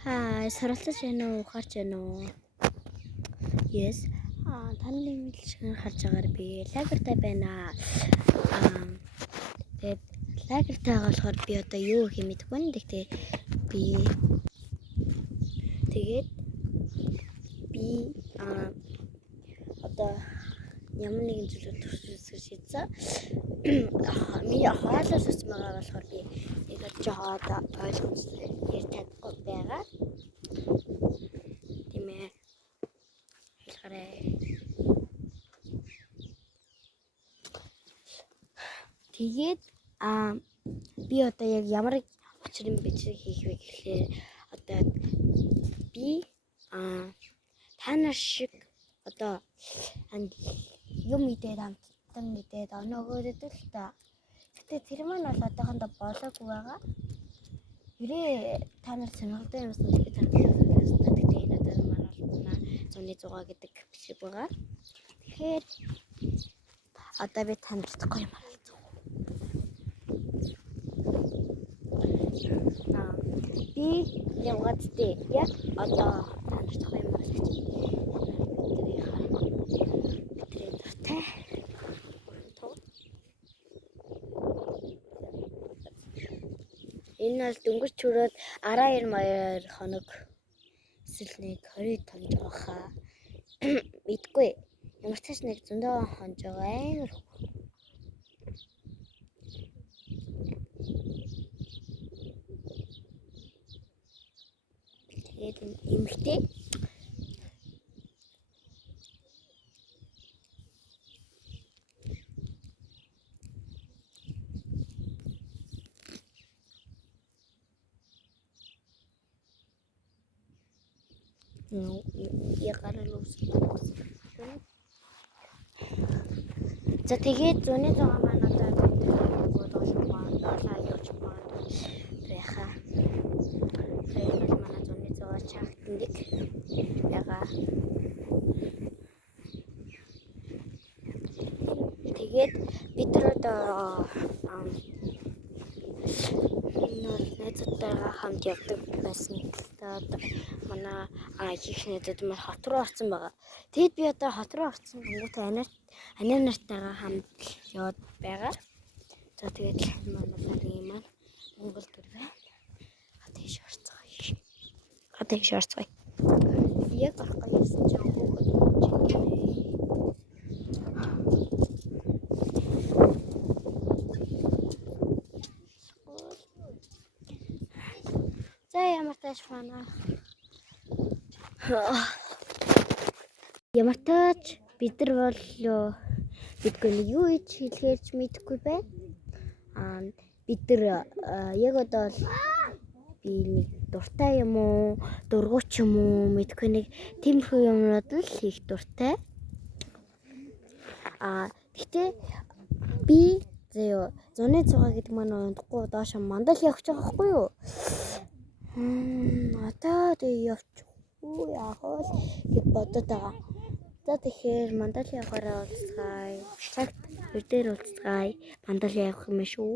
Суралцаж байна уу? Ухаарч байна уу? Yes. Таны шинээр харж байгаагаар би лагертай байна. Тэгээд лагертай болохоор би одоо юу гэх юм мэдэхгүй байна. Гэхдээ би одоо ямар нэгэн зүйлөөр туршиж шийдсэн. Миний хоолоос ус байгаа болохоор би нэг жоод ойлгомжтой ярьж чадахгүй байгаа. Тийм ээ. Хэлгээрэй. Тэгээд би одоо яг ямар учрын бичиг хийх вэ гэхлээр одоо би та нар шиг одоо юм идээд амттан идээд өнөөгөөд л та. Гэтэ тэр маань бол одоохондоо болоогүй байгаа. Ерээ та нар сонирхолтой юмсан би танилцуулах хэрэгтэй. Гэтэ энэ одоо маань бол 100-100 гэдэг шиг байгаа. Тэгэхээр одоо би танилцахгүй юм харилцаа. Би явгаадтэй яг одоо танилцахгүй юм харилцаа. Энэ бол дөнгөж чөрөөд 12 хоног эсвэл нэг 20 тонж байгаа хаа. Мэдгүй. Ямар ч тач нэг зөндөө хонж байгаа амар. Тэгээд эмхтэй За тэгээд зүүнний зугаа маань одоо явж байгаа. Тэгээд манай зүүнний зугаа чагтдаг байгаа. Тэгээд бид нар одоо найзуудтайгаа хамт явдаг байсан. Одоо манай их найзууд маань хот руу орсон байгаа. Тэгэд би одоо хот руу орсон гингүүтээ ани нартайгаа хамт яваад байгаа. За тэгээд манай маань Монгол төр байна. Хатаа шаарцгаая. Яг гарахгүй юмсан ч хөөхөд за ямар тааш манай ямар тач бид нар бол бидгүй нэг юу хийж хэлэхэрч мэдэхгүй байна. Бид нар яг одоо би нэг дуртай юм уу, дургуч юм уу мэдэхгүй нэг тиймэрхүү юмнууд л хийх дуртай. Гэхдээ би зөө 100-100 гэдэг маань унтахгүй доош мандал явах гэж байгаа хгүй юу? Одоо тэг явчихгүй яах вэ гэж бодоод байгаа. За тэгэхээр мандал явахаараа уулзгаая. Цагт өдөр уулзгаая. Мандал явах юм шүү.